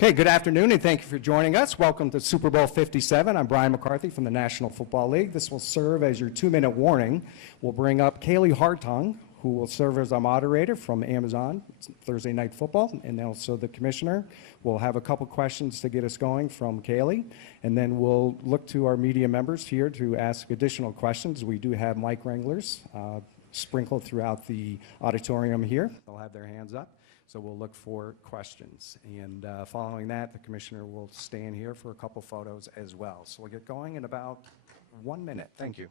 Okay, good afternoon, and thank you for joining us. Welcome to Super Bowl 57. I'm Brian McCarthy from the National Football League. This will serve as your 2-minute warning. We'll bring up Kaylee Hartung, who will serve as our moderator from Amazon Thursday Night Football, and also the commissioner. We'll have a couple questions to get us going from Kaylee, and then we'll look to our media members here to ask additional questions. We do have mic wranglers sprinkled throughout the auditorium here. They'll have their hands up. So we'll look for questions. And following that, the commissioner will stand here for a couple photos as well. So we'll get going in about 1 minute. Thank you.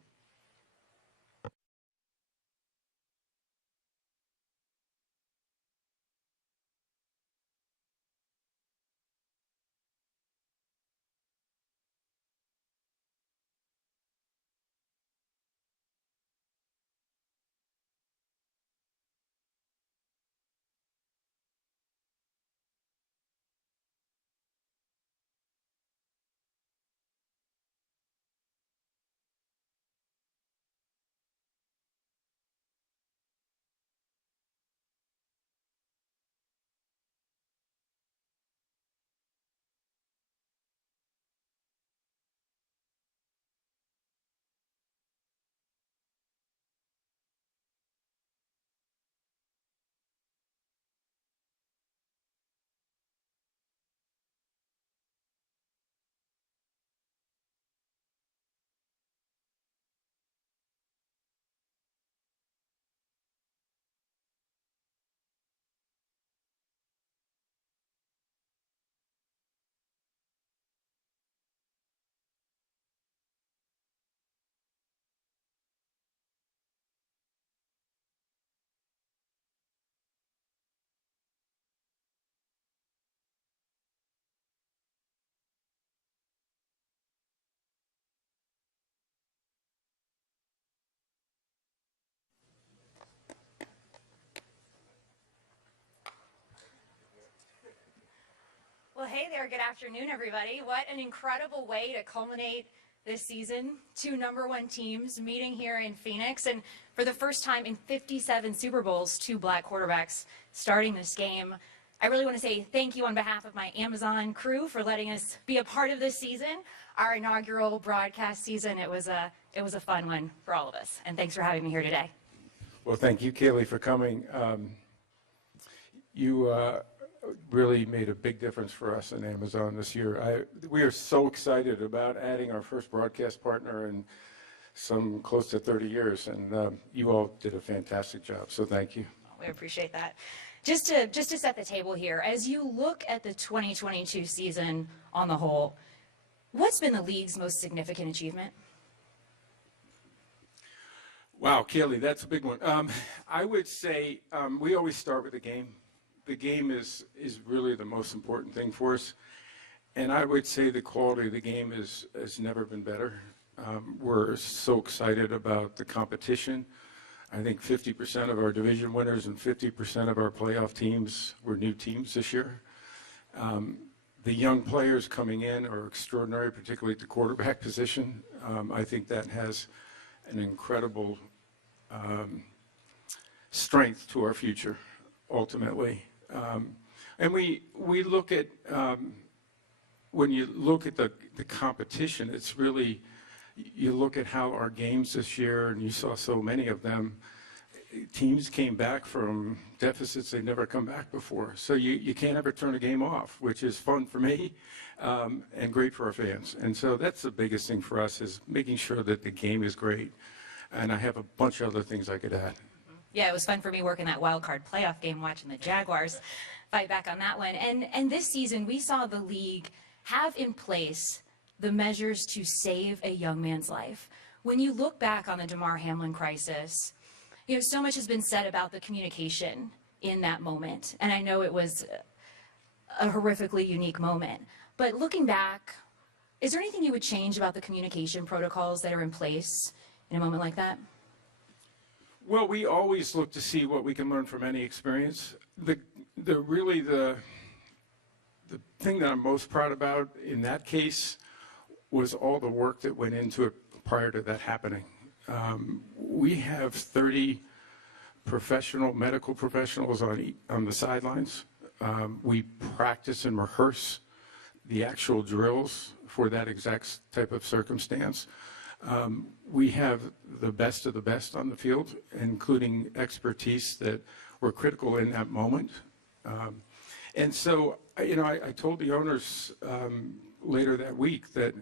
hey there, good afternoon, everybody. What an incredible way to culminate this season. 2 #1 teams meeting here in Phoenix, and for the first time in 57 Super Bowls, 2 black quarterbacks starting this game. I really want to say thank you on behalf of my Amazon crew for letting us be a part of this season, our inaugural broadcast season. It was a fun one for all of us, and thanks for having me here today. Well, thank you, Kaylee, for coming. You really made a big difference for us in Amazon this year. We are so excited about adding our first broadcast partner in some close to 30 years, and you all did a fantastic job, so thank you. We appreciate that. Just to set the table here, as you look at the 2022 season on the whole, what's been the league's most significant achievement? Wow, Kaylee, that's a big one. I would say we always start with the game. The game is really the most important thing for us. And I would say the quality of the game has never been better. We're so excited about the competition. I think 50% of our division winners and 50% of our playoff teams were new teams this year. The young players coming in are extraordinary, particularly at the quarterback position. I think that has an incredible strength to our future, ultimately. And we look at, when you look at the competition, it's really, you look at how our games this year, and you saw so many of them, teams came back from deficits they'd never come back before. So you can't ever turn a game off, which is fun for me and great for our fans. And so that's the biggest thing for us, is making sure that the game is great. And I have a bunch of other things I could add. Yeah, it was fun for me working that wild card playoff game, watching the Jaguars fight back on that one. And this season, we saw the league have in place the measures to save a young man's life. When you look back on the Damar Hamlin crisis, you know, so much has been said about the communication in that moment. And I know it was a horrifically unique moment. But looking back, is there anything you would change about the communication protocols that are in place in a moment like that? Well, we always look to see what we can learn from any experience. The thing that I'm most proud about in that case was all the work that went into it prior to that happening. We have 30 medical professionals on the sidelines. We practice and rehearse the actual drills for that exact type of circumstance. We have the best of the best on the field, including expertise that were critical in that moment. And so, you know, I told the owners later that week that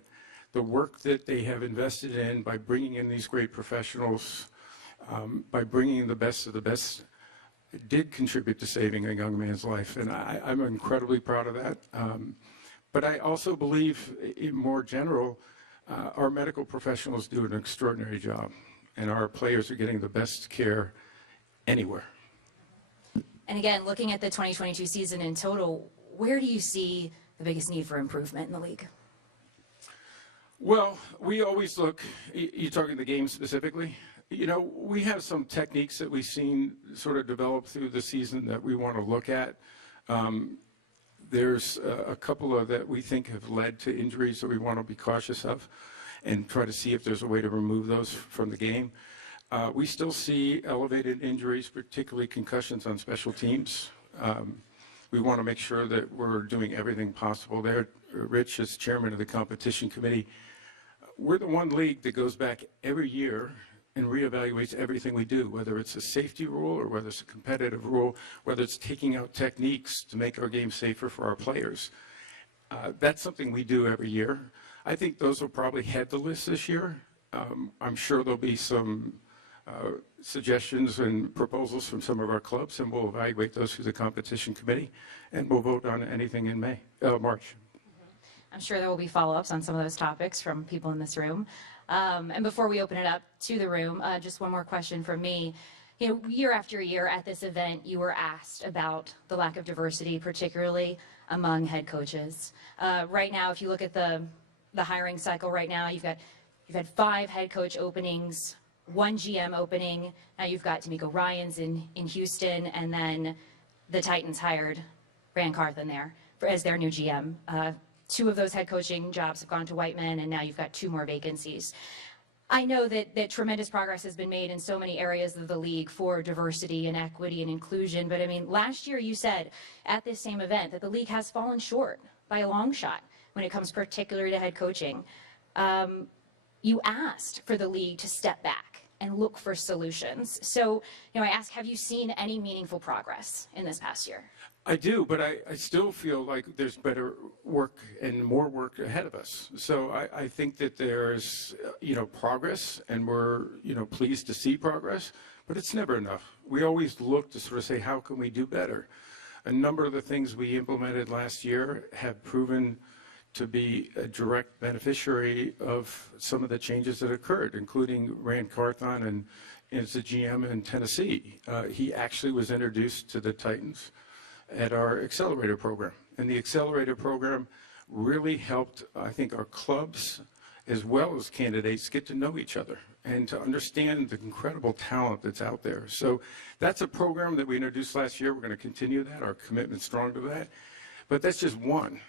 the work that they have invested in by bringing in these great professionals, by bringing in the best of the best, did contribute to saving a young man's life. And I'm incredibly proud of that. But I also believe, in more general, our medical professionals do an extraordinary job, and our players are getting the best care anywhere. And again, looking at the 2022 season in total, where do you see the biggest need for improvement in the league? Well, we always look, you're talking the game specifically, you know, we have some techniques that we've seen sort of develop through the season that we want to look at. There's a couple of that we think have led to injuries that we want to be cautious of and try to see if there's a way to remove those from the game. We still see elevated injuries, particularly concussions on special teams. We want to make sure that we're doing everything possible there. Rich, as chairman of the competition committee, we're the one league that goes back every year and reevaluates everything we do, whether it's a safety rule or whether it's a competitive rule, whether it's taking out techniques to make our game safer for our players. That's something we do every year. I think those will probably head the list this year. I'm sure there'll be some suggestions and proposals from some of our clubs, and we'll evaluate those through the competition committee, and we'll vote on anything in March. I'm sure there will be follow-ups on some of those topics from people in this room. And before we open it up to the room, just one more question from me. You know, year after year at this event, you were asked about the lack of diversity, particularly among head coaches. Right now, if you look at the hiring cycle right now, you've had 5 head coach openings, 1 GM opening. Now you've got D'Amico Ryans in Houston, and then the Titans hired Ran Carthon there. as their new GM. Two of those head coaching jobs have gone to white men, and now you've got two more vacancies. I know that tremendous progress has been made in so many areas of the league for diversity and equity and inclusion, but I mean, last year you said at this same event that the league has fallen short by a long shot when it comes particularly to head coaching. You asked for the league to step back and look for solutions. So, I ask, have you seen any meaningful progress in this past year? I do, but I still feel like there's better work and more work ahead of us. So I think that there's, progress, and we're, pleased to see progress, but it's never enough. We always look to sort of say, how can we do better? A number of the things we implemented last year have proven to be a direct beneficiary of some of the changes that occurred, including Rand Carthon and as the GM in Tennessee. He actually was introduced to the Titans at our Accelerator program. And the Accelerator program really helped, I think, our clubs as well as candidates get to know each other and to understand the incredible talent that's out there. So that's a program that we introduced last year. We're going to continue that. Our commitment's strong to that. But that's just one.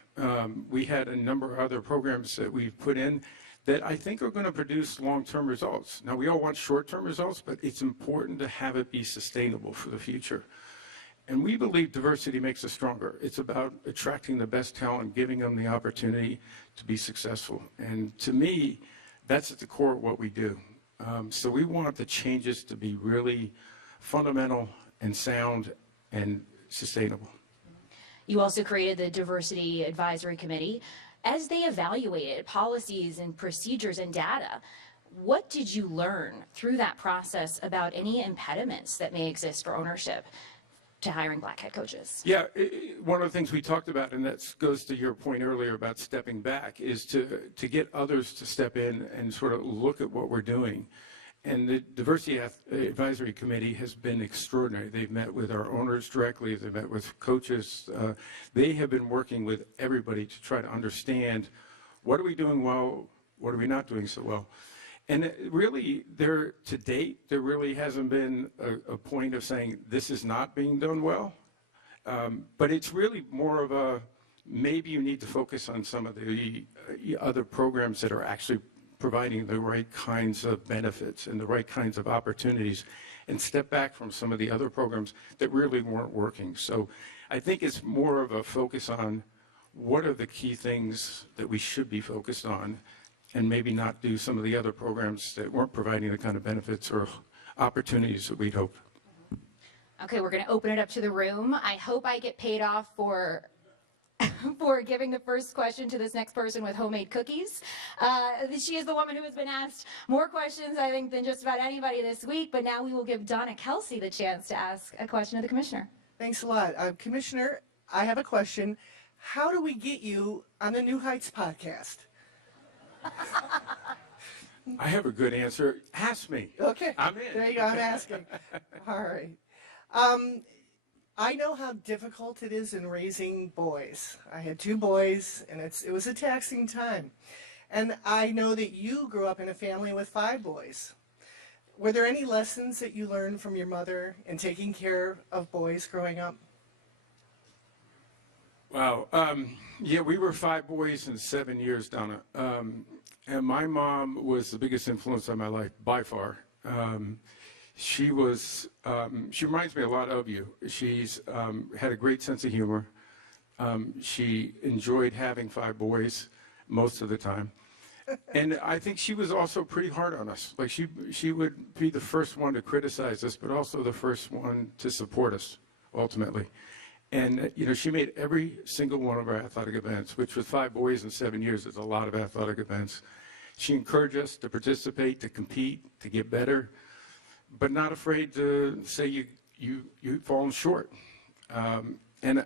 We had a number of other programs that we've put in that I think are going to produce long-term results. Now, we all want short-term results, but it's important to have it be sustainable for the future. And we believe diversity makes us stronger. It's about attracting the best talent, giving them the opportunity to be successful. And to me, that's at the core of what we do. So we want the changes to be really fundamental and sound and sustainable. You also created the Diversity Advisory Committee. As they evaluated policies and procedures and data, what did you learn through that process about any impediments that may exist for ownership to hiring black head coaches? Yeah, one of the things we talked about, and that goes to your point earlier about stepping back, is to get others to step in and sort of look at what we're doing. And the Diversity Advisory Committee has been extraordinary. They've met with our owners directly. They've met with coaches. They have been working with everybody to try to understand what are we doing well, what are we not doing so well. And really, to date, there really hasn't been a point of saying this is not being done well. But it's really more of a, maybe you need to focus on some of the other programs that are actually providing the right kinds of benefits and the right kinds of opportunities, and step back from some of the other programs that really weren't working. So I think it's more of a focus on what are the key things that we should be focused on, and maybe not do some of the other programs that weren't providing the kind of benefits or opportunities that we'd hoped. Okay, we're going to open it up to the room. I hope I get paid off for giving the first question to this next person with homemade cookies. She is the woman who has been asked more questions, I think, than just about anybody this week, but now we will give Donna Kelsey the chance to ask a question of the commissioner. Thanks a lot. Commissioner, I have a question. How do we get you on the New Heights podcast? I have a good answer. Ask me. Okay. I'm in. There you go. I'm asking. All right. I know how difficult it is in raising boys. I had 2 boys, and it was a taxing time. And I know that you grew up in a family with 5 boys. Were there any lessons that you learned from your mother in taking care of boys growing up? Wow. Yeah, we were 5 boys in 7 years, Donna. And my mom was the biggest influence on my life by far. She reminds me a lot of you. She's had a great sense of humor. She enjoyed having 5 boys most of the time. And I think she was also pretty hard on us. Like she would be the first one to criticize us, but also the first one to support us, ultimately. And, she made every single one of our athletic events, which with 5 boys in 7 years is a lot of athletic events. She encouraged us to participate, to compete, to get better, but not afraid to say you've fallen short. And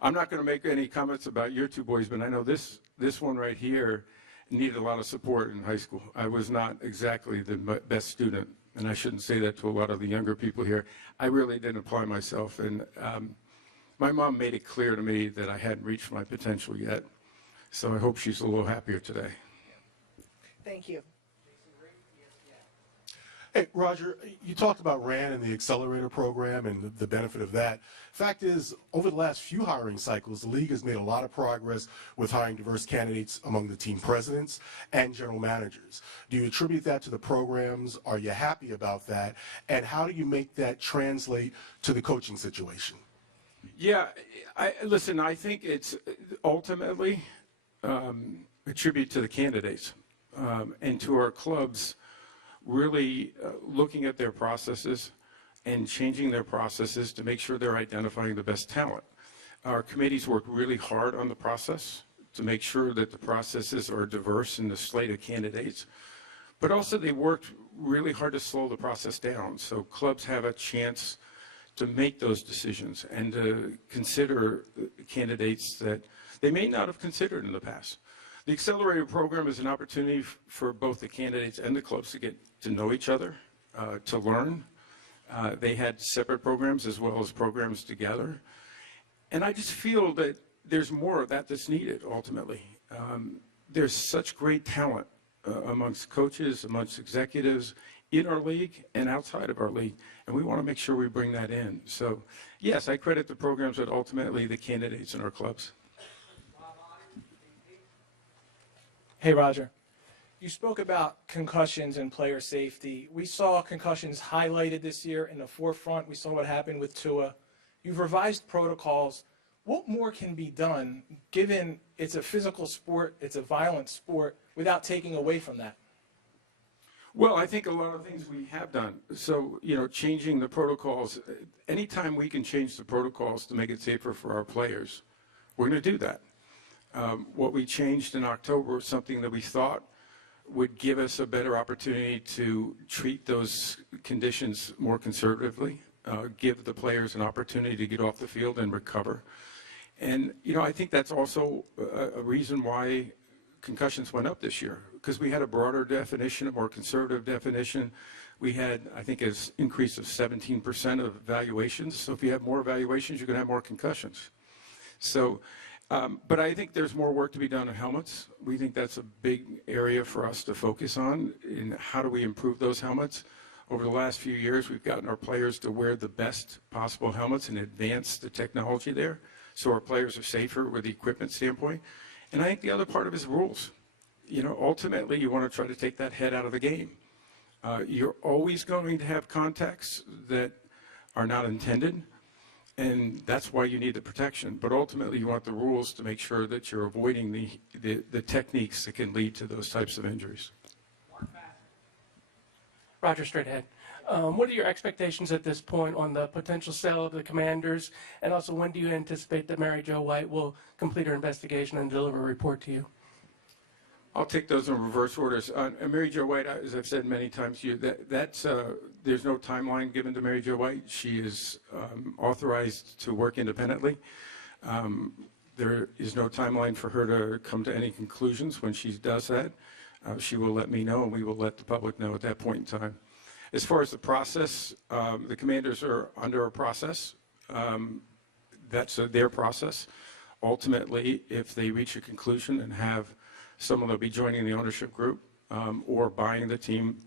I'm not going to make any comments about your 2 boys, but I know this one right here needed a lot of support in high school. I was not exactly the best student, and I shouldn't say that to a lot of the younger people here. I really didn't apply myself, and my mom made it clear to me that I hadn't reached my potential yet. So I hope she's a little happier today. Thank you. Hey, Roger, you talked about RAN and the Accelerator program and the benefit of that. Fact is, over the last few hiring cycles, the league has made a lot of progress with hiring diverse candidates among the team presidents and general managers. Do you attribute that to the programs? Are you happy about that? And how do you make that translate to the coaching situation? Yeah, listen, I think it's ultimately a tribute to the candidates and to our clubs really looking at their processes and changing their processes to make sure they're identifying the best talent. Our committees work really hard on the process to make sure that the processes are diverse in the slate of candidates, but also they worked really hard to slow the process down so clubs have a chance to make those decisions and to consider candidates that they may not have considered in the past. The Accelerator program is an opportunity for both the candidates and the clubs to get to know each other, to learn. They had separate programs as well as programs together. And I just feel that there's more of that that's needed ultimately. There's such great talent amongst coaches, amongst executives in our league and outside of our league, and we want to make sure we bring that in. So, yes, I credit the programs, but ultimately the candidates in our clubs. Hey, Roger. You spoke about concussions and player safety. We saw concussions highlighted this year in the forefront. We saw what happened with Tua. You've revised protocols. What more can be done, given it's a physical sport, it's a violent sport, without taking away from that? Well, I think a lot of things we have done. So, changing the protocols, anytime we can change the protocols to make it safer for our players, we're going to do that. What we changed in October was something that we thought would give us a better opportunity to treat those conditions more conservatively, give the players an opportunity to get off the field and recover. And, I think that's also a reason why concussions went up this year, because we had a broader definition, a more conservative definition. We had, I think, an increase of 17% of evaluations. So if you have more evaluations, you're going to have more concussions. So, but I think there's more work to be done on helmets. We think that's a big area for us to focus on in how do we improve those helmets. Over the last few years, we've gotten our players to wear the best possible helmets and advance the technology there so our players are safer with the equipment standpoint. And I think the other part of it is rules. Ultimately, you want to try to take that head out of the game. You're always going to have contacts that are not intended. And that's why you need the protection. But ultimately, you want the rules to make sure that you're avoiding the techniques that can lead to those types of injuries. Roger, straight ahead. What are your expectations at this point on the potential sale of the Commanders? And also, when do you anticipate that Mary Jo White will complete her investigation and deliver a report to you? I'll take those in reverse orders. Mary Jo White, as I've said many times to you, there's no timeline given to Mary Jo White. She is authorized to work independently. There is no timeline for her to come to any conclusions. When she does that, she will let me know, and we will let the public know at that point in time. As far as the process, the Commanders are under a process. That's their process. Ultimately, if they reach a conclusion and have someone that will be joining the ownership group or buying the team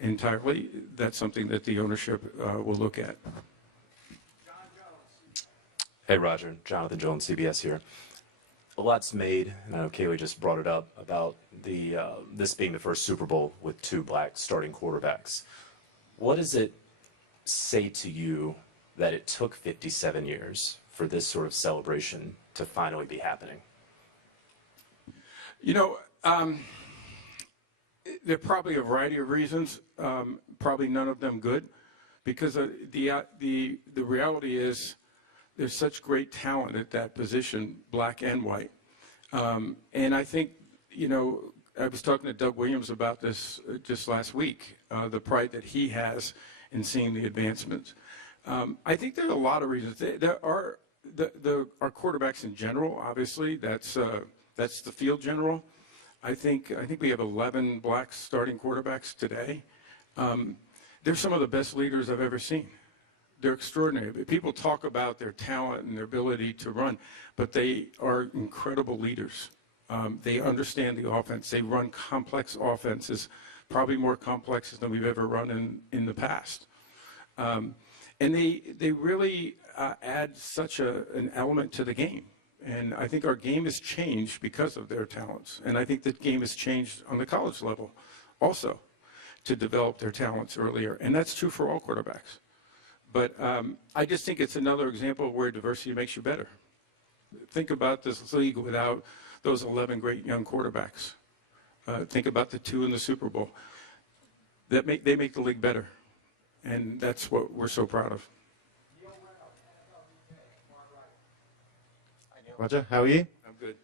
entirely, that's something that the ownership will look at. Hey, Roger. Jonathan Jones, CBS here. A lot's made, and I know Kaylee just brought it up, about this being the first Super Bowl with two black starting quarterbacks. What does it say to you that it took 57 years for this sort of celebration to finally be happening? There are probably a variety of reasons, probably none of them good, because the reality is there's such great talent at that position, black and white. And I think, I was talking to Doug Williams about this just last week, the pride that he has in seeing the advancements. I think there are a lot of reasons. There are our quarterbacks in general, obviously, that's the field general. I think we have 11 black starting quarterbacks today. They're some of the best leaders I've ever seen. They're extraordinary. People talk about their talent and their ability to run, but they are incredible leaders. They understand the offense. They run complex offenses probably more complexes than we've ever run in the past. And they really add such an element to the game. And I think our game has changed because of their talents. And I think the game has changed on the college level also to develop their talents earlier. And that's true for all quarterbacks. But I just think it's another example of where diversity makes you better. Think about this league without those 11 great young quarterbacks. Think about the 2 in the Super Bowl. They make the league better. And that's what we're so proud of. Roger, how are you? I'm good.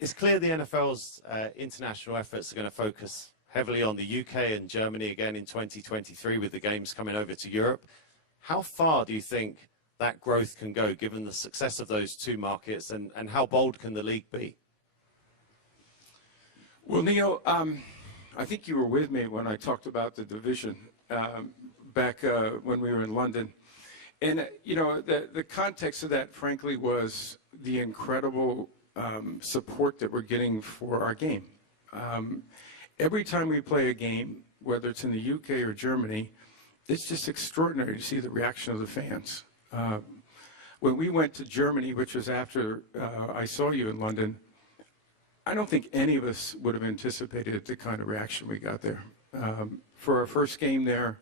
It's clear the NFL's international efforts are going to focus heavily on the UK and Germany again in 2023 with the games coming over to Europe. How far do you think that growth can go given the success of those 2 markets, and how bold can the league be? Well, Neil, I think you were with me when I talked about the division back when we were in London. And, you know, the context of that, frankly, was the incredible support that we're getting for our game. Every time we play a game, whether it's in the UK or Germany, it's just extraordinary to see the reaction of the fans. When we went to Germany, which was after I saw you in London, I don't think any of us would have anticipated the kind of reaction we got there. For our first game there,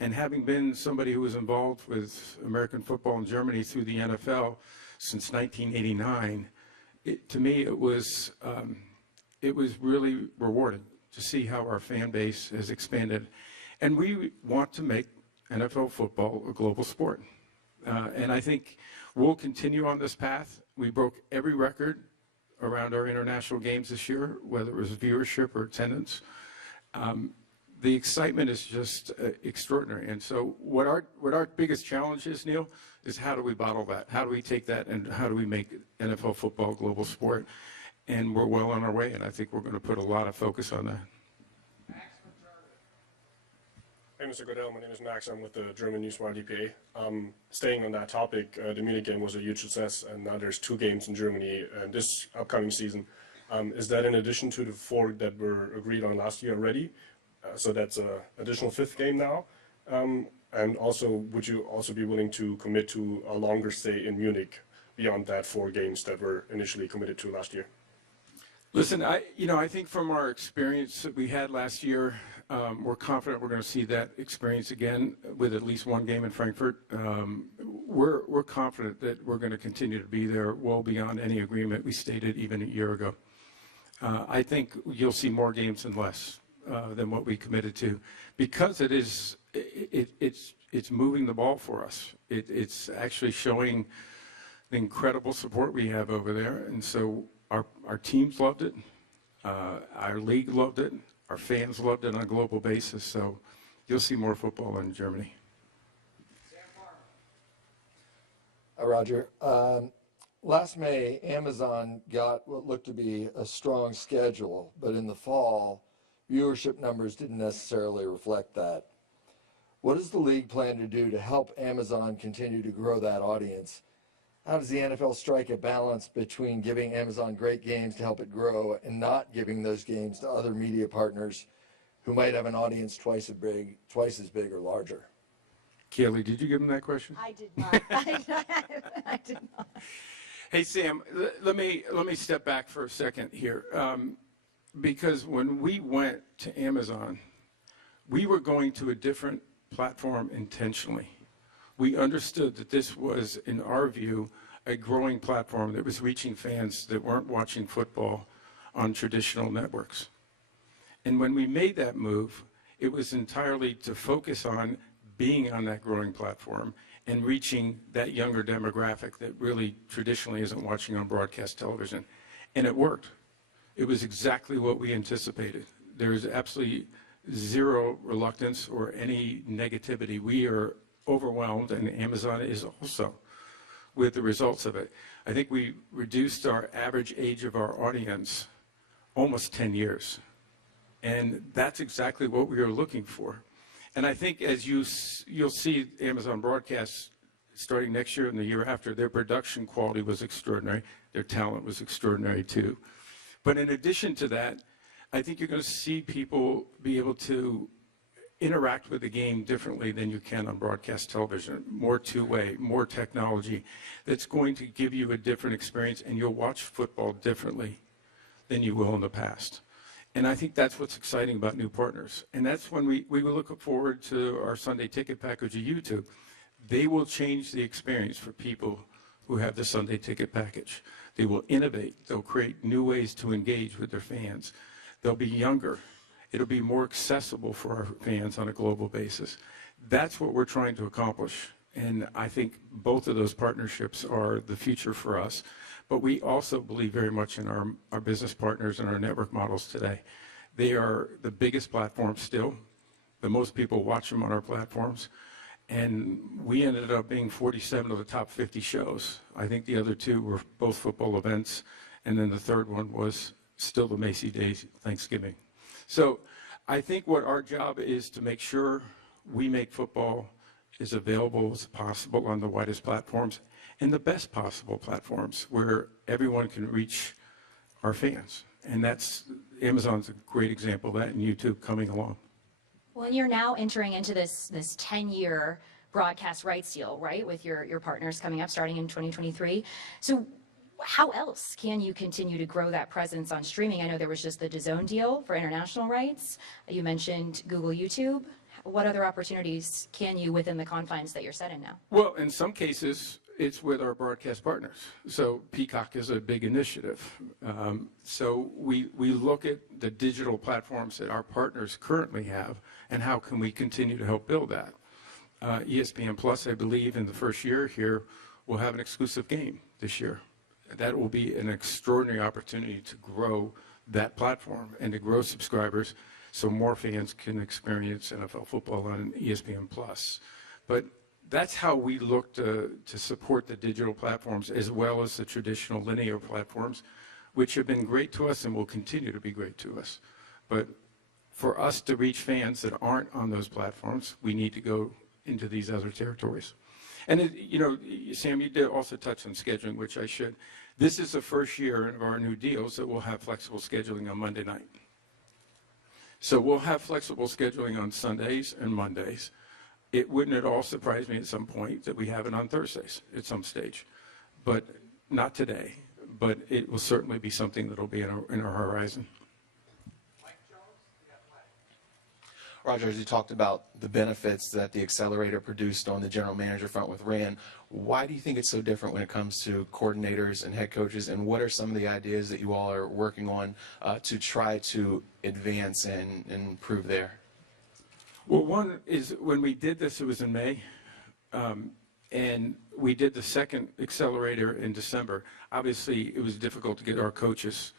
and having been somebody who was involved with American football in Germany through the NFL since 1989, to me it was really rewarding to see how our fan base has expanded. And we want to make NFL football a global sport. And I think we'll continue on this path. We broke every record around our international games this year, whether it was viewership or attendance. The excitement is just extraordinary. And so what our biggest challenge is, Neil, is how do we bottle that? How do we take that and how do we make NFL football a global sport? And we're well on our way, and I think we're going to put a lot of focus on that. Hey, Mr. Goodell, my name is Max. I'm with the German Newsroom DPA. Staying on that topic, the Munich game was a huge success, and now there's 2 games in Germany this upcoming season. Is that in addition to the 4 that were agreed on last year already? So that's an additional 5th game now. And also, would you also be willing to commit to a longer stay in Munich beyond that 4 games that were initially committed to last year? Listen, I think from our experience that we had last year, we're confident we're going to see that experience again with at least 1 game in Frankfurt. We're confident that we're going to continue to be there well beyond any agreement we stated even a year ago. I think you'll see more games and less than what we committed to, because it's moving the ball for us. It's actually showing the incredible support we have over there, and so our teams loved it, our league loved it, our fans loved it on a global basis. So you'll see more football in Germany. Roger. Last May, Amazon got what looked to be a strong schedule, but in the fall, viewership numbers didn't necessarily reflect that. What does the league plan to do to help Amazon continue to grow that audience? How does the NFL strike a balance between giving Amazon great games to help it grow and not giving those games to other media partners who might have an audience twice as big or larger? Kaylee, did you give him that question? I did not. I did not. Hey, Sam, let me step back for a second here. Because when we went to Amazon, we were going to a different platform intentionally. We understood that this was, in our view, a growing platform that was reaching fans that weren't watching football on traditional networks. And when we made that move, it was entirely to focus on being on that growing platform and reaching that younger demographic that really traditionally isn't watching on broadcast television. And it worked. It was exactly what we anticipated. There is absolutely zero reluctance or any negativity. We are overwhelmed, and Amazon is also, with the results of it. I think we reduced our average age of our audience almost 10 years. And that's exactly what we are looking for. And I think as you'll see Amazon broadcasts starting next year and the year after, their production quality was extraordinary. Their talent was extraordinary too. But in addition to that, I think you're going to see people be able to interact with the game differently than you can on broadcast television. More two-way, more technology that's going to give you a different experience, and you'll watch football differently than you will in the past. And I think that's what's exciting about new partners. And that's when we will look forward to our Sunday ticket package at YouTube. They will change the experience for people who have the Sunday ticket package. They will innovate. They'll create new ways to engage with their fans. They'll be younger. It'll be more accessible for our fans on a global basis. That's what we're trying to accomplish. And I think both of those partnerships are the future for us. But we also believe very much in our business partners and our network models today. They are the biggest platforms still. The most people watch them on our platforms. And we ended up being 47 of the top 50 shows. I think the other two were both football events. And then the third one was still the Macy Day Thanksgiving. So I think what our job is to make sure we make football as available as possible on the widest platforms and the best possible platforms where everyone can reach our fans. And that's, Amazon's a great example of that, and YouTube coming along. Well, and you're now entering into this 10-year broadcast rights deal, right, with your partners coming up starting in 2023. So how else can you continue to grow that presence on streaming? I know there was just the DAZN deal for international rights. You mentioned Google YouTube. What other opportunities can you, within the confines that you're set in now? Well, in some cases, it's with our broadcast partners. So Peacock is a big initiative. So we look at the digital platforms that our partners currently have and how can we continue to help build that. ESPN Plus, I believe, in the first year here will have an exclusive game this year. That will be an extraordinary opportunity to grow that platform and to grow subscribers so more fans can experience NFL football on ESPN Plus. But that's how we look to support the digital platforms as well as the traditional linear platforms, which have been great to us and will continue to be great to us. But for us to reach fans that aren't on those platforms, we need to go into these other territories. And, you know, Sam, you did also touch on scheduling, which I should. This is the first year of our new deals that we'll have flexible scheduling on Monday night. So we'll have flexible scheduling on Sundays and Mondays. It wouldn't at all surprise me at some point that we have it on Thursdays at some stage, but not today. But it will certainly be something that will be in our horizon. Roger, as you talked about the benefits that the Accelerator produced on the general manager front with Rand, why do you think it's so different when it comes to coordinators and head coaches, and what are some of the ideas that you all are working on to try to advance and improve there? Well, one is when we did this, it was in May, and we did the second Accelerator in December. Obviously, it was difficult to get our coaches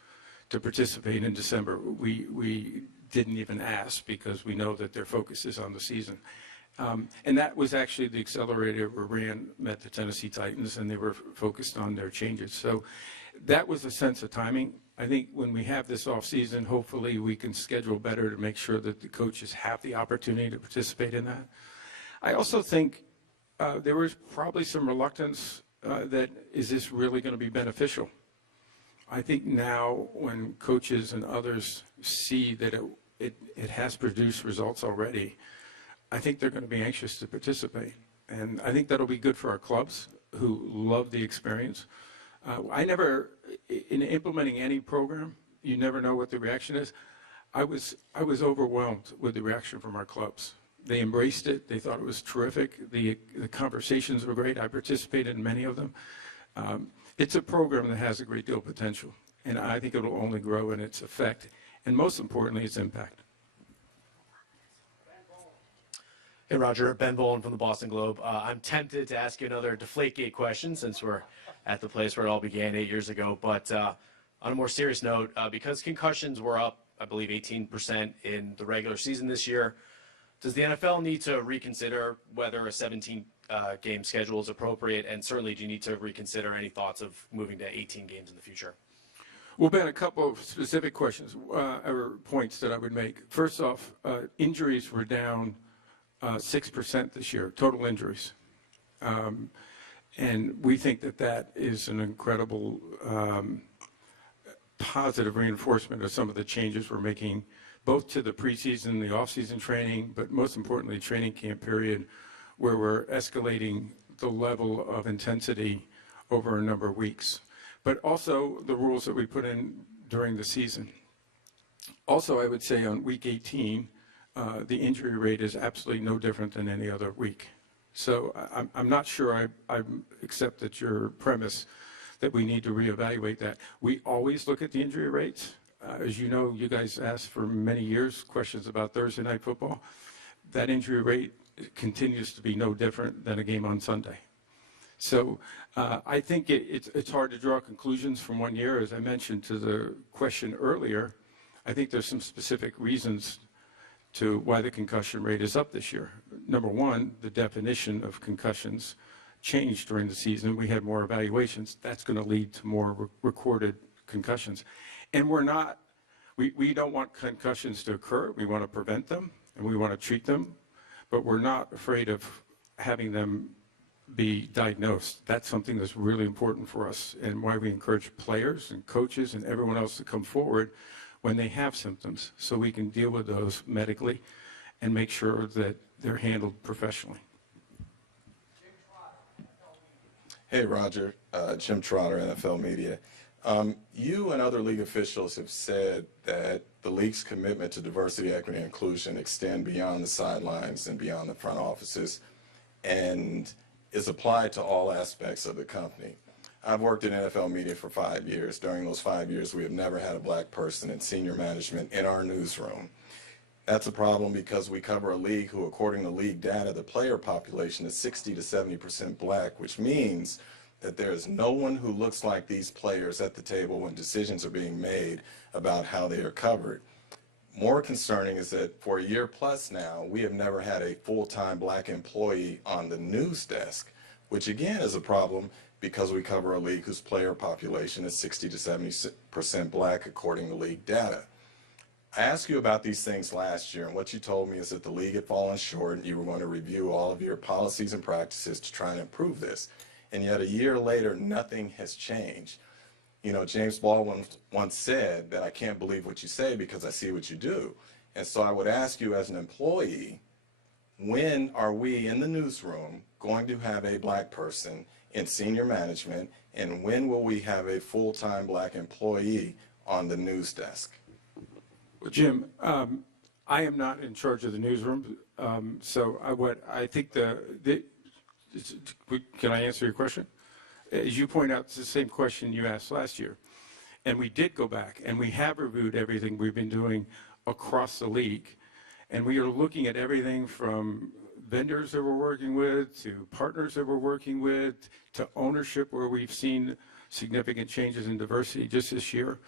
to participate in December. We didn't even ask because we know that their focus is on the season. And that was actually the Accelerator where Rand met the Tennessee Titans, and they were focused on their changes. So that was a sense of timing. I think when we have this offseason, hopefully we can schedule better to make sure that the coaches have the opportunity to participate in that. I also think there was probably some reluctance that is this really going to be beneficial? I think now when coaches and others see that it has produced results already, I think they're going to be anxious to participate. And I think that'll be good for our clubs who love the experience. In implementing any program, you never know what the reaction is. I was overwhelmed with the reaction from our clubs. They embraced it. They thought it was terrific. The conversations were great. I participated in many of them. It's a program that has a great deal of potential, and I think it will only grow in its effect, and most importantly, its impact. Hey, Roger. Ben Boland from the Boston Globe. I'm tempted to ask you another Deflategate question since we're at the place where it all began 8 years ago. But on a more serious note, because concussions were up, I believe, 18% in the regular season this year, does the NFL need to reconsider whether a 17-game schedule is appropriate? And certainly, do you need to reconsider any thoughts of moving to 18 games in the future? Well, Ben, a couple of specific questions or points that I would make. First off, injuries were down 6% this year, total injuries. And we think that that is an incredible positive reinforcement of some of the changes we're making, both to the preseason, the off-season training, but most importantly, training camp period, where we're escalating the level of intensity over a number of weeks. But also the rules that we put in during the season. Also, I would say on week 18, the injury rate is absolutely no different than any other week. So I'm not sure I accept that your premise that we need to reevaluate that. We always look at the injury rates. As you know, you guys asked for many years questions about Thursday night football. That injury rate continues to be no different than a game on Sunday. So I think it's hard to draw conclusions from 1 year. As I mentioned to the question earlier, I think there's some specific reasons to why the concussion rate is up this year. Number one, the definition of concussions changed during the season. We had more evaluations. That's going to lead to more recorded concussions. And we don't want concussions to occur. We want to prevent them and we want to treat them, but we're not afraid of having them be diagnosed. That's something that's really important for us and why we encourage players and coaches and everyone else to come forward when they have symptoms so we can deal with those medically and make sure that they're handled professionally. Hey, Roger. Jim Trotter, NFL Media. You and other league officials have said that the league's commitment to diversity, equity, and inclusion extend beyond the sidelines and beyond the front offices and is applied to all aspects of the company. I've worked in NFL media for 5 years. During those 5 years, we have never had a black person in senior management in our newsroom. That's a problem because we cover a league who, according to league data, the player population is 60 to 70% black, which means that there is no one who looks like these players at the table when decisions are being made about how they are covered. More concerning is that for a year plus now, we have never had a full-time black employee on the news desk, which again is a problem because we cover a league whose player population is 60 to 70% black according to league data. I asked you about these things last year, and what you told me is that the league had fallen short and you were going to review all of your policies and practices to try and improve this. And yet a year later, nothing has changed. You know, James Baldwin once said that I can't believe what you say because I see what you do. And so I would ask you as an employee, when are we in the newsroom going to have a black person in senior management, and when will we have a full-time black employee on the news desk? Well, Jim, I am not in charge of the newsroom, so I think can I answer your question? As you point out, it's the same question you asked last year. And we did go back, and we have reviewed everything we've been doing across the league. And we are looking at everything from vendors that we're working with, to partners that we're working with, to ownership where we've seen significant changes in diversity just this year.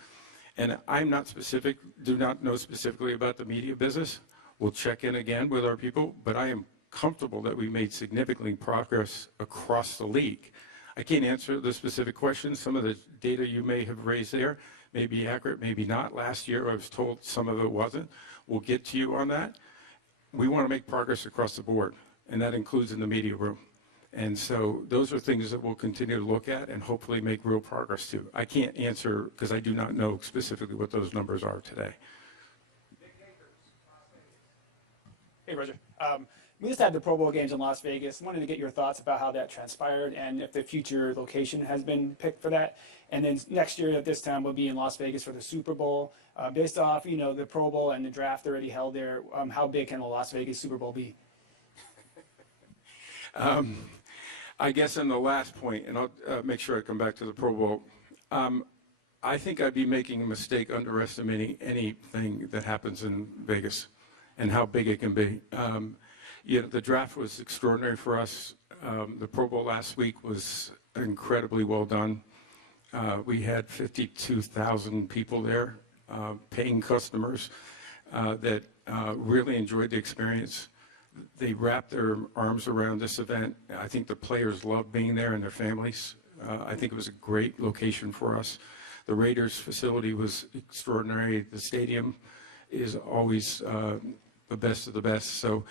And I'm not specific, do not know specifically about the media business. We'll check in again with our people, but I am comfortable that we made significant progress across the league. I can't answer the specific questions. Some of the data you may have raised there may be accurate, maybe not. Last year I was told some of it wasn't. We'll get to you on that. We want to make progress across the board, and that includes in the media room. And so those are things that we'll continue to look at and hopefully make real progress to. I can't answer because I do not know specifically what those numbers are today. Hey, Roger. We just had the Pro Bowl games in Las Vegas. Wanted to get your thoughts about how that transpired and if the future location has been picked for that. And then next year at this time we'll be in Las Vegas for the Super Bowl. Based off, you know, the Pro Bowl and the draft already held there, how big can the Las Vegas Super Bowl be? I guess on the last point, and I'll make sure I come back to the Pro Bowl, I think I'd be making a mistake underestimating anything that happens in Vegas and how big it can be. You know, the draft was extraordinary for us. The Pro Bowl last week was incredibly well done. We had 52,000 people there, paying customers that really enjoyed the experience. They wrapped their arms around this event. I think the players loved being there and their families. I think it was a great location for us. The Raiders facility was extraordinary. The stadium is always the best of the best. So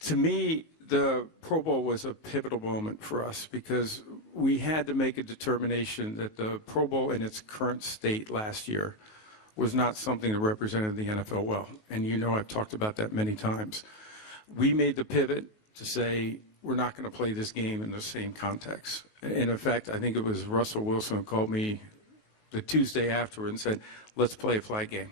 to me, the Pro Bowl was a pivotal moment for us because we had to make a determination that the Pro Bowl in its current state last year was not something that represented the NFL well. And you know I've talked about that many times. We made the pivot to say we're not going to play this game in the same context. And in fact, I think it was Russell Wilson who called me the Tuesday after and said, let's play a flag game.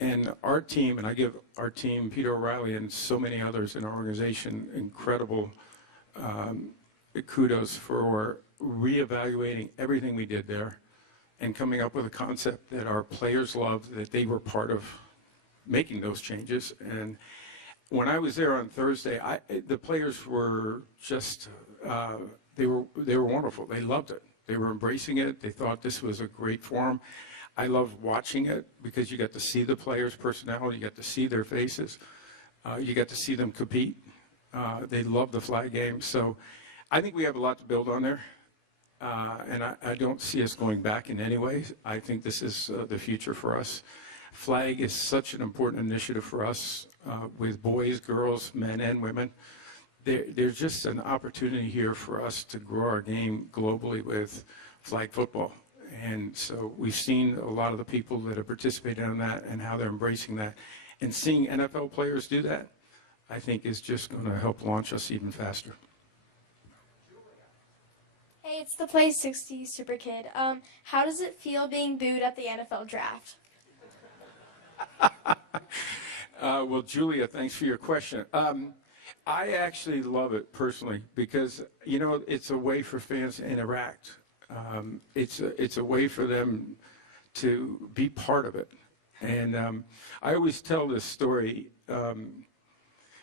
And our team, and I give our team, Peter O'Reilly and so many others in our organization, incredible kudos for reevaluating everything we did there and coming up with a concept that our players loved, that they were part of making those changes. And when I was there on Thursday, the players were just, they were wonderful. They loved it. They were embracing it. They thought this was a great forum. I loved watching it because you got to see the players' personality. You got to see their faces. You got to see them compete. They love the flag game. So I think we have a lot to build on there. And I don't see us going back in any way. I think this is the future for us. Flag is such an important initiative for us with boys, girls, men, and women. There's just an opportunity here for us to grow our game globally with flag football. And so we've seen a lot of the people that have participated in that and how they're embracing that. And seeing NFL players do that, I think is just going to help launch us even faster. Hey, it's the Play 60 Super Kid. How does it feel being booed at the NFL draft? Well, Julia, thanks for your question. I actually love it personally because, you know, it's a way for fans to interact. It's a way for them to be part of it. And I always tell this story.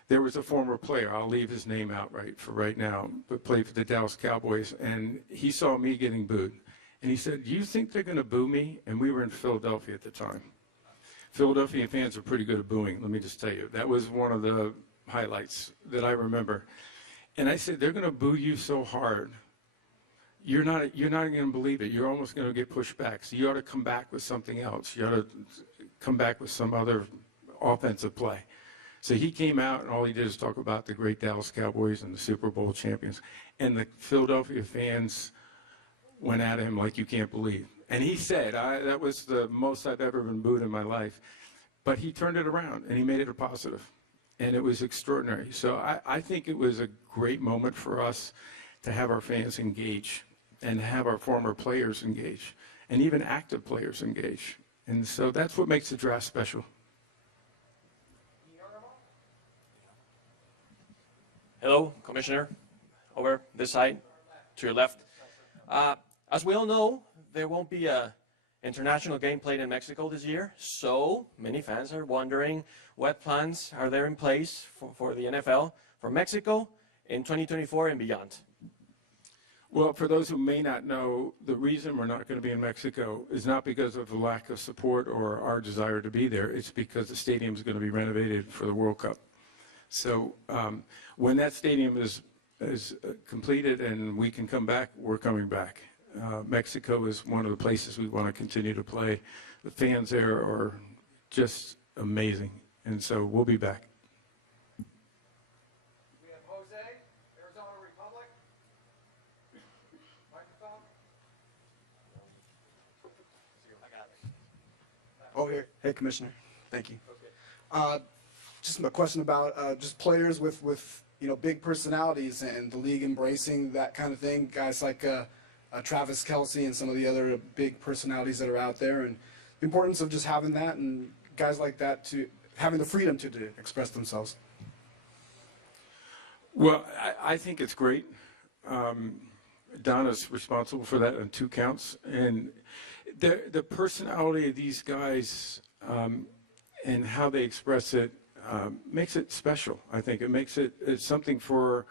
There was a former player, I'll leave his name out right now, but played for the Dallas Cowboys, and he saw me getting booed. And he said, do you think they're going to boo me? And we were in Philadelphia at the time. Philadelphia fans are pretty good at booing, let me just tell you. That was one of the highlights that I remember. And I said, they're going to boo you so hard, you're not going to believe it. You're almost going to get pushed back. So you ought to come back with something else. You ought to come back with some other offensive play. So he came out, and all he did is talk about the great Dallas Cowboys and the Super Bowl champions. And the Philadelphia fans went at him like you can't believe. And he said, that was the most I've ever been booed in my life. But he turned it around, and he made it a positive. And it was extraordinary. So I think it was a great moment for us to have our fans engage and have our former players engage and even active players engage. And so that's what makes the draft special. Hello, Commissioner. Over this side, to your left. As we all know, there won't be an international game played in Mexico this year, so many fans are wondering what plans are there in place for the NFL for Mexico in 2024 and beyond. Well, for those who may not know, the reason we're not going to be in Mexico is not because of the lack of support or our desire to be there. It's because the stadium is going to be renovated for the World Cup. So when that stadium is completed and we can come back, we're coming back. Mexico is one of the places we want to continue to play. The fans there are just amazing, and so we'll be back. We have Jose, Arizona Republic. Microphone. Oh, here. Hey, Commissioner. Thank you. Just a question about just players with big personalities and the league embracing that kind of thing. Guys like Travis Kelce and some of the other big personalities that are out there, and the importance of just having that and guys like that to having the freedom to express themselves. Well, I think it's great. Donna's responsible for that on 2 counts, and the personality of these guys and how they express it makes it special. I think it makes it's something for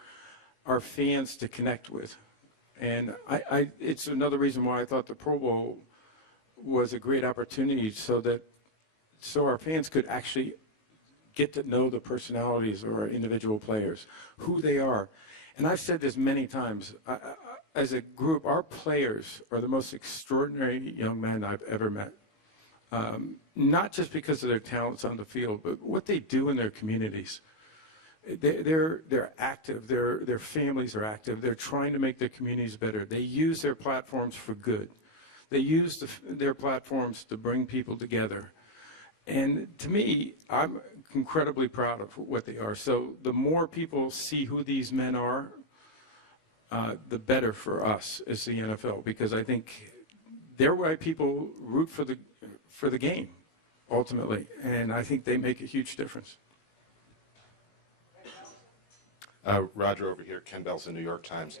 our fans to connect with. And it's another reason why I thought the Pro Bowl was a great opportunity so our fans could actually get to know the personalities of our individual players, who they are. And I've said this many times. As a group, our players are the most extraordinary young men I've ever met. Not just because of their talents on the field, but what they do in their communities. they're active. Their families are active. They're trying to make their communities better. They use their platforms for good. They use their platforms to bring people together. And to me, I'm incredibly proud of what they are. So the more people see who these men are, the better for us as the NFL, because I think they're why people root for the game, ultimately. And I think they make a huge difference. Roger over here, Ken Belson, New York Times.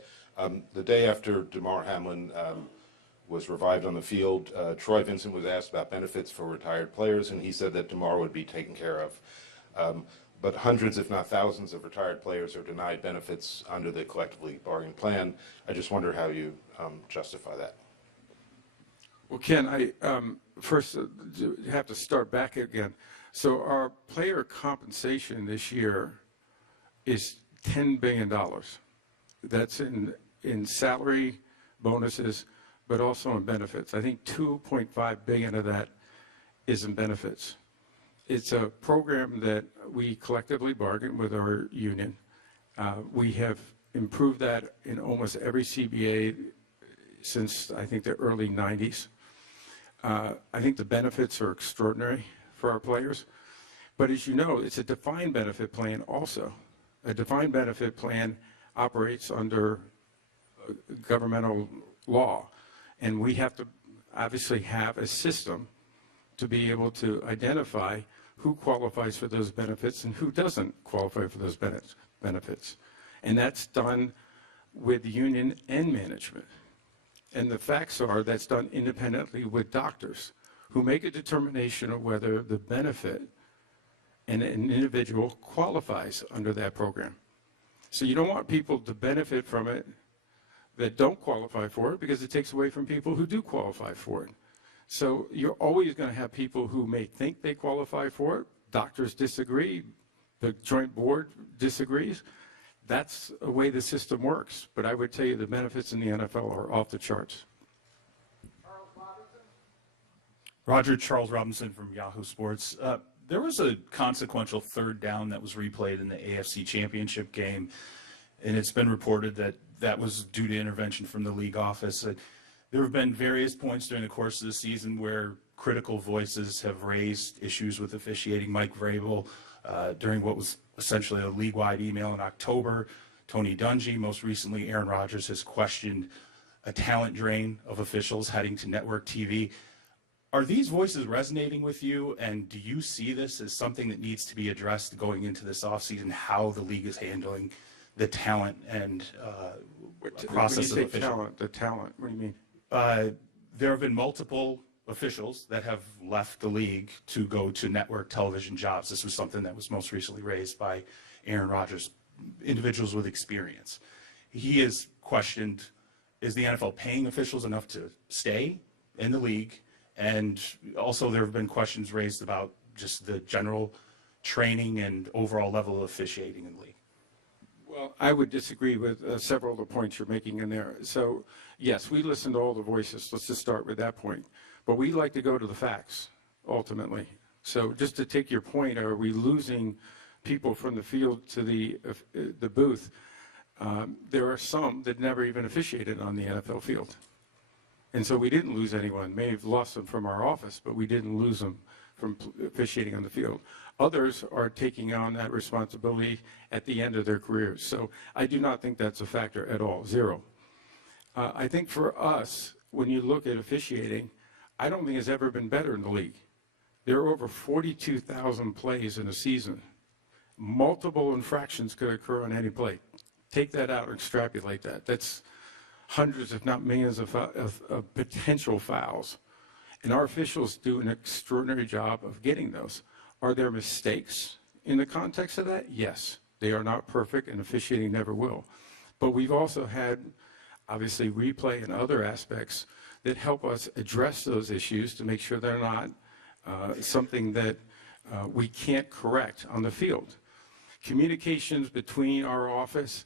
The day after Damar Hamlin was revived on the field, Troy Vincent was asked about benefits for retired players, and he said that Damar would be taken care of. But hundreds, if not thousands, of retired players are denied benefits under the collectively bargained plan. I just wonder how you justify that. Well, Ken, I first have to start back again. So our player compensation this year is $10 billion. That's in salary, bonuses, but also in benefits. I think $2.5 billion of that is in benefits. It's a program that we collectively bargained with our union. We have improved that in almost every CBA since, I think, the early 90s. I think the benefits are extraordinary for our players. But as you know, it's a defined benefit plan also. A defined benefit plan operates under governmental law. And we have to obviously have a system to be able to identify who qualifies for those benefits and who doesn't qualify for those benefits. And that's done with the union and management. And the facts are that's done independently with doctors who make a determination of whether the benefit and an individual qualifies under that program. So you don't want people to benefit from it that don't qualify for it, because it takes away from people who do qualify for it. So you're always going to have people who may think they qualify for it. Doctors disagree. The joint board disagrees. That's the way the system works. But I would tell you the benefits in the NFL are off the charts. Roger, Charles Robinson from Yahoo Sports. There was a consequential third down that was replayed in the AFC Championship game, and it's been reported that that was due to intervention from the league office. There have been various points during the course of the season where critical voices have raised issues with officiating. Mike Vrabel, during what was essentially a league-wide email in October, Tony Dungy, most recently Aaron Rodgers, has questioned a talent drain of officials heading to network TV. Are these voices resonating with you, and do you see this as something that needs to be addressed going into this offseason, how the league is handling the talent and process of officials? The talent, what do you mean? There have been multiple officials that have left the league to go to network television jobs. This was something that was most recently raised by Aaron Rodgers, individuals with experience. He has questioned, is the NFL paying officials enough to stay in the league? And also there have been questions raised about just the general training and overall level of officiating in the league. Well, I would disagree with several of the points you're making in there. So, yes, we listen to all the voices. Let's just start with that point. But we like to go to the facts, ultimately. So just to take your point, are we losing people from the field to the booth? There are some that never even officiated on the NFL field. And so we didn't lose anyone. May have lost them from our office, but we didn't lose them from officiating on the field. Others are taking on that responsibility at the end of their careers. So I do not think that's a factor at all, zero. I think for us, when you look at officiating, I don't think it's ever been better in the league. There are over 42,000 plays in a season. Multiple infractions could occur on any play. Take that out, extrapolate that. That's hundreds, if not millions, of potential fouls. And our officials do an extraordinary job of getting those. Are there mistakes in the context of that? Yes. They are not perfect, and officiating never will. But we've also had, obviously, replay and other aspects that help us address those issues to make sure they're not something that we can't correct on the field. Communications between our office,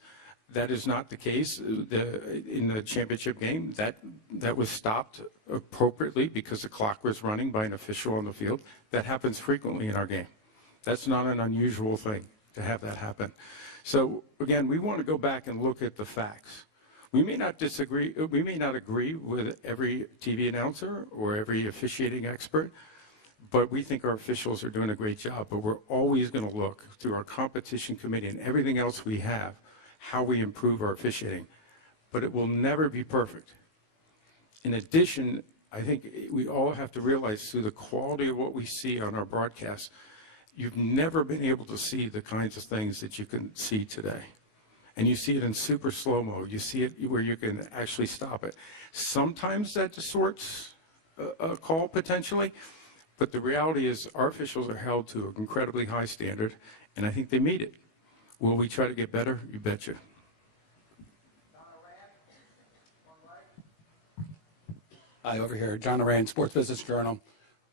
that is not the case. In the championship game, that was stopped appropriately because the clock was running by an official on the field. That happens frequently in our game. That's not an unusual thing. to have that happen. So again, we want to go back and look at the facts. We may not disagree, we may not agree with every TV announcer or every officiating expert, but we think our officials are doing a great job. But we're always going to look through our competition committee and everything else we have, how we improve our officiating. But it will never be perfect. In addition, I think we all have to realize through the quality of what we see on our broadcasts, you've never been able to see the kinds of things that you can see today. And you see it in super slow-mo. You see it where you can actually stop it. Sometimes that distorts a call potentially, but the reality is our officials are held to an incredibly high standard, and I think they meet it. Will we try to get better? You betcha. Hi, over here, John Arayan, Sports Business Journal.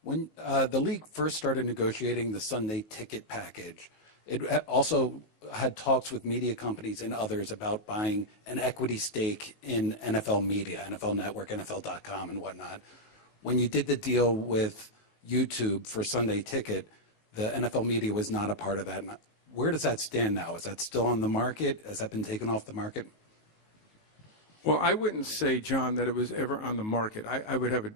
When the league first started negotiating the Sunday ticket package, it also had talks with media companies and others about buying an equity stake in NFL media, NFL Network, NFL.com, and whatnot. When you did the deal with YouTube for Sunday Ticket, the NFL media was not a part of that. Where does that stand now? Is that still on the market? Has that been taken off the market? Well, I wouldn't say, John, that it was ever on the market. I would have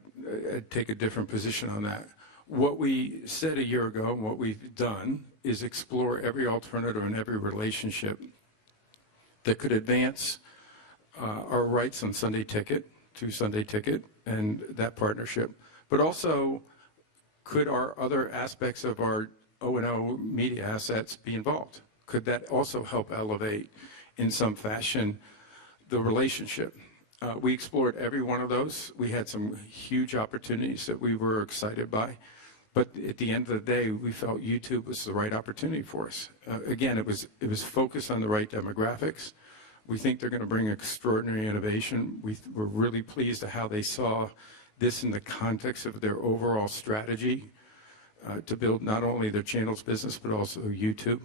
take a different position on that. What we said a year ago and what we've done is explore every alternative and every relationship that could advance our rights on Sunday Ticket, to Sunday Ticket, and that partnership. But also, could our other aspects of our O&O media assets be involved? Could that also help elevate in some fashion the relationship? We explored every one of those. We had some huge opportunities that we were excited by. But at the end of the day, we felt YouTube was the right opportunity for us. Again, it was focused on the right demographics. We think they're going to bring extraordinary innovation. We're really pleased at how they saw this in the context of their overall strategy to build not only their channels business, but also YouTube.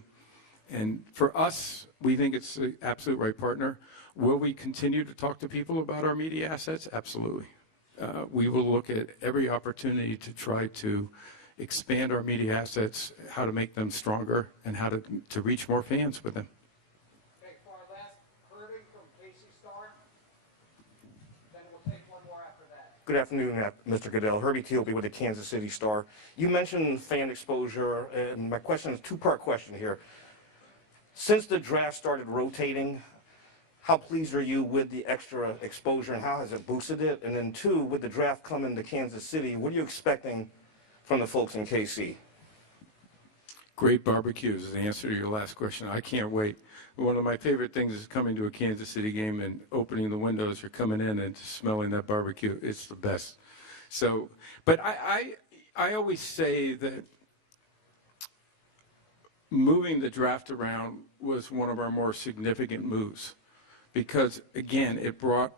And for us, we think it's the absolute right partner. Will we continue to talk to people about our media assets? Absolutely. We will look at every opportunity to try to expand our media assets, how to make them stronger, and how to reach more fans with them. Okay, for our last, Herbie from KC Star. Then we'll take one more after that. Good afternoon, Mr. Goodell. Herbie Tealby with the Kansas City Star. You mentioned fan exposure, and my question is a two-part question here. Since the draft started rotating, how pleased are you with the extra exposure and how has it boosted it? And then two, with the draft coming to Kansas City, what are you expecting from the folks in KC? Great barbecues is the answer to your last question. I can't wait. One of my favorite things is coming to a Kansas City game and opening the windows or coming in and smelling that barbecue. It's the best. So, but I always say that moving the draft around was one of our more significant moves because, again, it brought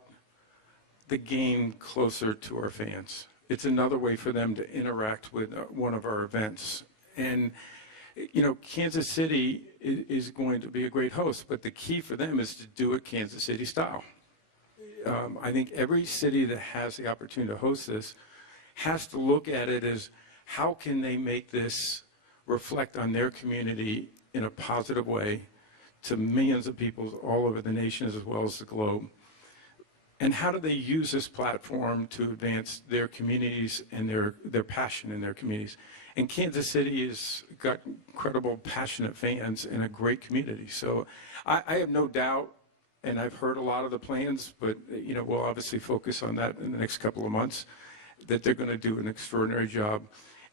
the game closer to our fans. It's another way for them to interact with one of our events. And, you know, Kansas City is going to be a great host, but the key for them is to do it Kansas City style. I think every city that has the opportunity to host this has to look at it as how can they make this reflect on their community in a positive way to millions of people all over the nation as well as the globe. And how do they use this platform to advance their communities and their passion in their communities? And Kansas City has got incredible, passionate fans and a great community. So I have no doubt, and I've heard a lot of the plans, but you know, we'll obviously focus on that in the next couple of months, that they're going to do an extraordinary job.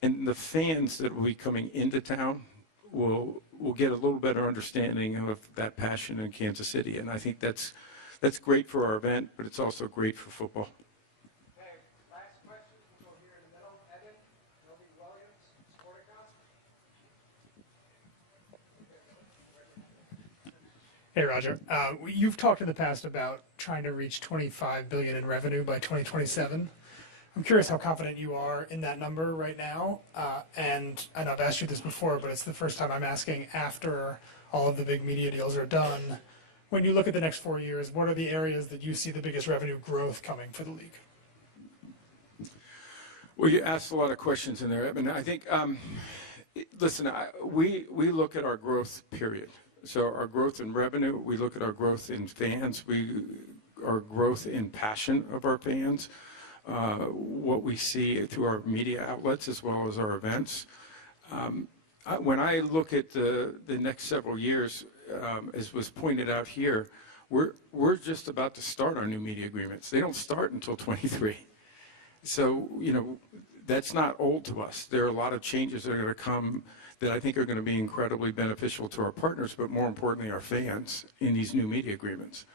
And the fans that will be coming into town will get a little better understanding of that passion in Kansas City. And I think that's great for our event, but it's also great for football. Okay, last question. We'll go here in the middle. Evan, Toby Williams, Sporticon. Hey, Roger. You've talked in the past about trying to reach $25 billion in revenue by 2027. I'm curious how confident you are in that number right now. And I know I've asked you this before, but it's the first time I'm asking after all of the big media deals are done. When you look at the next 4 years, what are the areas that you see the biggest revenue growth coming for the league? Well, you asked a lot of questions in there, Evan. I think Listen, we look at our growth, period. So our growth in revenue, we look at our growth in fans, our growth in passion of our fans, what we see through our media outlets as well as our events. When I look at the next several years, as was pointed out here, we're just about to start our new media agreements. They don't start until 23. So, that's not old to us. There are a lot of changes that are going to come that I think are going to be incredibly beneficial to our partners, but more importantly, our fans in these new media agreements.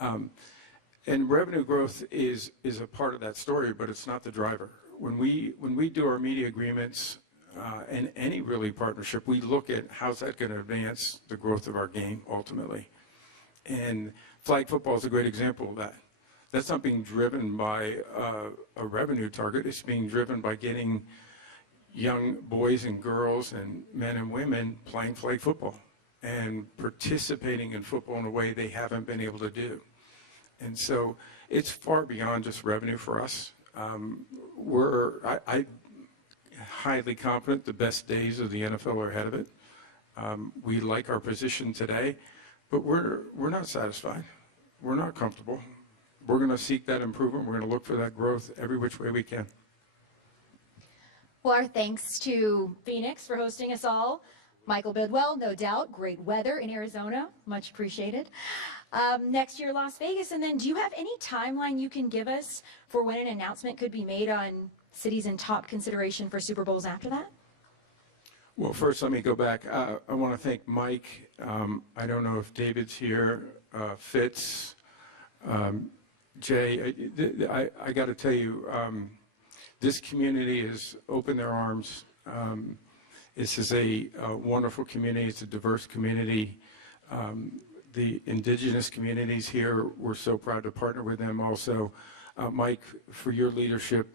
And revenue growth is a part of that story, but it's not the driver. When we do our media agreements and any really partnership, we look at how's that going to advance the growth of our game ultimately. And flag football is a great example of that. That's not being driven by a revenue target. It's being driven by getting young boys and girls and men and women playing flag football and participating in football in a way they haven't been able to do. And so it's far beyond just revenue for us. I'm highly confident the best days of the NFL are ahead of it. We like our position today, but we're not satisfied. We're not comfortable. We're going to seek that improvement. We're going to look for that growth every which way we can. Well, our thanks to Phoenix for hosting us all. Michael Bidwell, no doubt, great weather in Arizona, much appreciated. Next year, Las Vegas, and then do you have any timeline you can give us for when an announcement could be made on cities in top consideration for Super Bowls after that? Well, first, let me go back. I want to thank Mike. I don't know if David's here, Fitz, Jay. I got to tell you, this community has opened their arms. This is a wonderful community. It's a diverse community. The indigenous communities here, we're so proud to partner with them also. Mike, for your leadership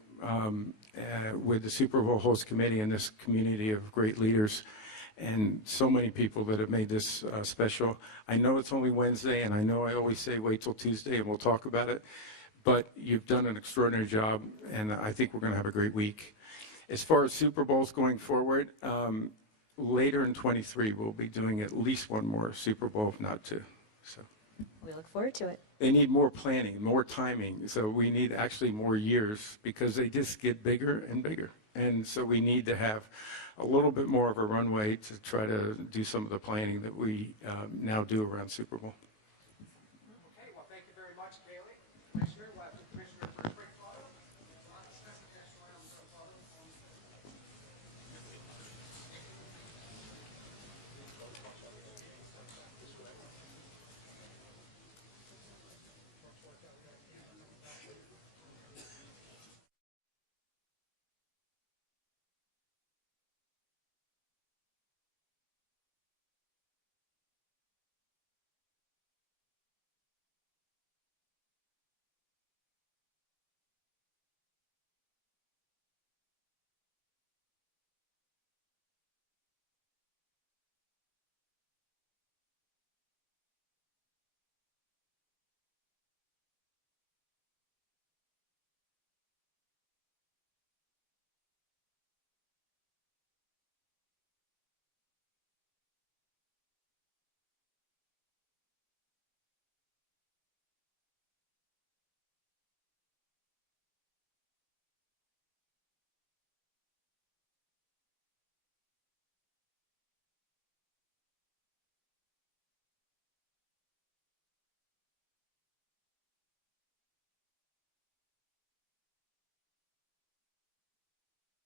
with the Super Bowl host committee and this community of great leaders and so many people that have made this special. I know it's only Wednesday, and I know I always say wait till Tuesday and we'll talk about it, but you've done an extraordinary job, and I think we're going to have a great week. As far as Super Bowls going forward, later in 23, we'll be doing at least one more Super Bowl, if not two. So we look forward to it. They need more planning, more timing. So we need actually more years because they just get bigger and bigger. And so we need to have a little bit more of a runway to try to do some of the planning that we now do around Super Bowl.